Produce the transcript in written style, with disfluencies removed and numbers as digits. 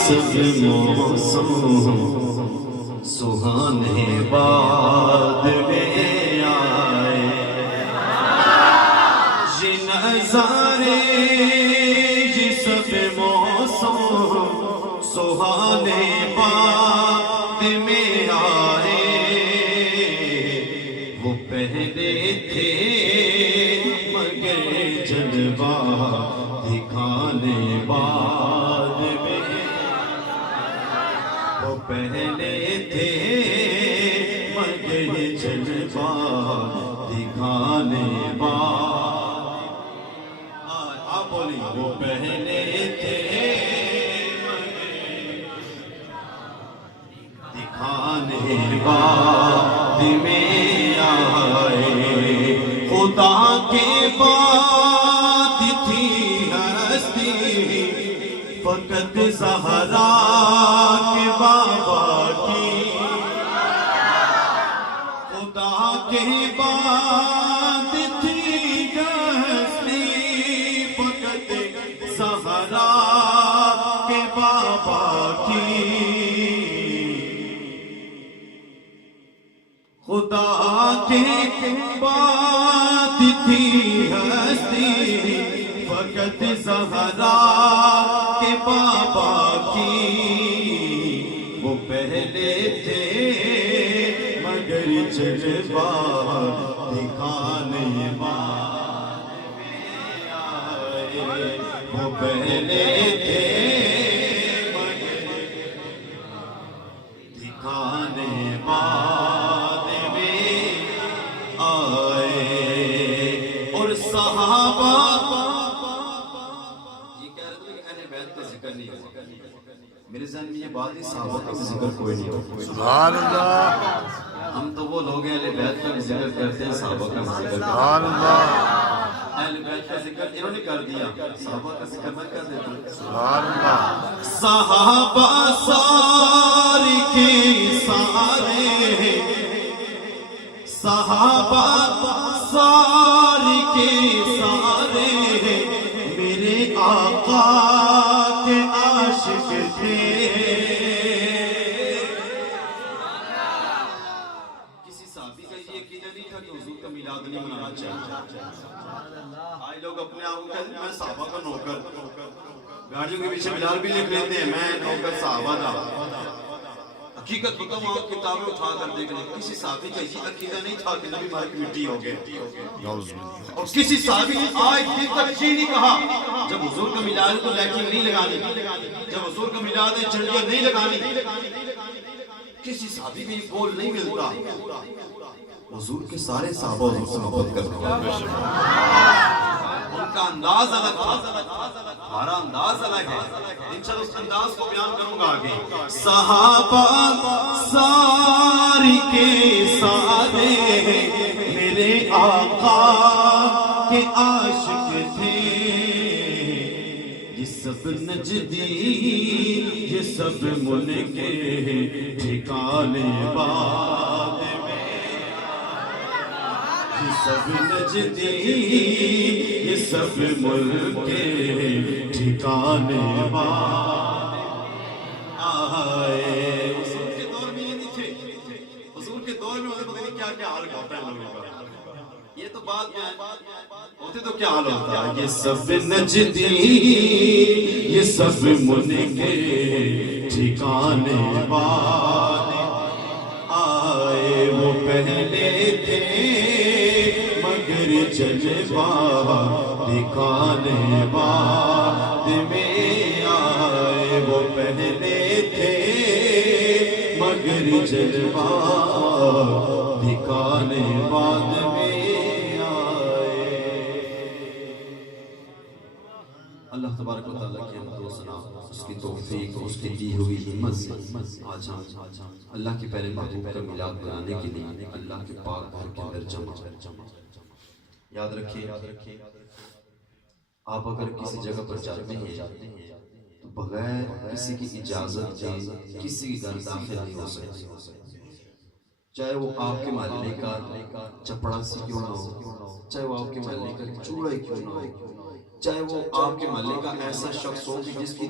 सब मौसम सुहाने बाद में आए, ये नज़ारे ये सब मौसम सुहाने बाद में आए। वो पहले थे मगर जलवा दिखाने बाद में, वो पहले थे मगर जलवा दिखाने बाद। आप बोलिए, वो पहले थे दिखाने बाद में आए। खुदा के बाद थी हस्ती फकत ज़हरा के बाबा की, खुदा के बाद थी हस्ती फकत ज़हरा के बाबा की। खुदा के बाद थी हस्ती फकत ज़हरा के बाबा की। वो पहले थे मगर जलवा दिखाने बाद में आए। वो पहले थे मगर दिखाने बाद में आए। और सहाबा जिक्र नहीं होगा, मेरे ज़हन में ये बात ही सहाबा का जिक्र कोई नहीं होगा। सुभान अल्लाह। हम तो वो लोग हैं अहले बैत का भी जिक्र करते हैं, सहाबा का भी जिक्र सुभान अल्लाह। अहले बैत का जिक्र इन्होंने कर दिया, सहाबा का जिक्र मैं कर देता हूँ। सुभान अल्लाह। सहाबा सारे के सारे, सहाबा सारे के सारे मेरे आका के आशिक थे। किसी साहबी का ये अकीदा नहीं था कि हुजूर का मिलाद नहीं मनाना चाहिए। आज लोग अपने आप को कहते हैं मैं साहबा का नौकर, गाड़ियों के पीछे बिलाल भी लिख लेते हैं मैं नौकर साहबा का। हकीकत बताऊं, आप किताबें उठा कर देख लें, किसी साहबी का ये अकीदा नहीं था कि नबी मार की मिट्टी हो गए। और किसी साहबी ने आज दिन तक ये नहीं कहा जब हुजूर का मिलाद है तो लैकिन नहीं लगानी, जब हुजूर का मिलाद है चंडिया नहीं लगानी। किसी साहबी को ये बोल नहीं मिलता। हुजूर के सारे साहबा हुजूर से मोहब्बत करते हैं, उनका अंदाज अलग था, हमारा अंदाज अलग है। इंशाअल्लाह उस अंदाज को बयान करूंगा आगे। सहाबा सारी के सारे मेरे आका के आशिक थे। ये सब नजदी ये सब मुनके ठिकाने बाद में, ये सब नजदी ये सब मुल्के ठिकाने बाद आए। हुजूर के दौर में ये नहीं थे, हुजूर के दौर में पता नहीं क्या क्या हाल होता है लोगों का, ये तो बाद में होते तो क्या हाल होता है। ये सब नजदी ये सब मुनके ठिकाने बाद आए। वो पहले थे मगर जलवा दिखाने बाद में आए। वो पहले थे मगर जलवा दिखाने बाद में आए। अल्लाह तबारक व तआला की हमद व सना, उसकी तौफीक, उसकी दी हुई हिम्मत से आज हम अल्लाह के प्यारे महबूब का मिलाद मनाने के लिए अल्लाह के पाक घर के अंदर जमा। याद रखिए, आप अगर किसी जगह पर जाते हैं तो बगैर किसी की इजाजत के किसी के घर दाखिल नहीं हो सकते। चाहे वो आपके मोहल्ले का चपड़ासी क्यों ना हो, चाहे वो आपके मोहल्ले का चूड़ा क्यों ना हो, चाहे वो आपके मोहल्ले का ऐसा शख्स हो कि जिसकी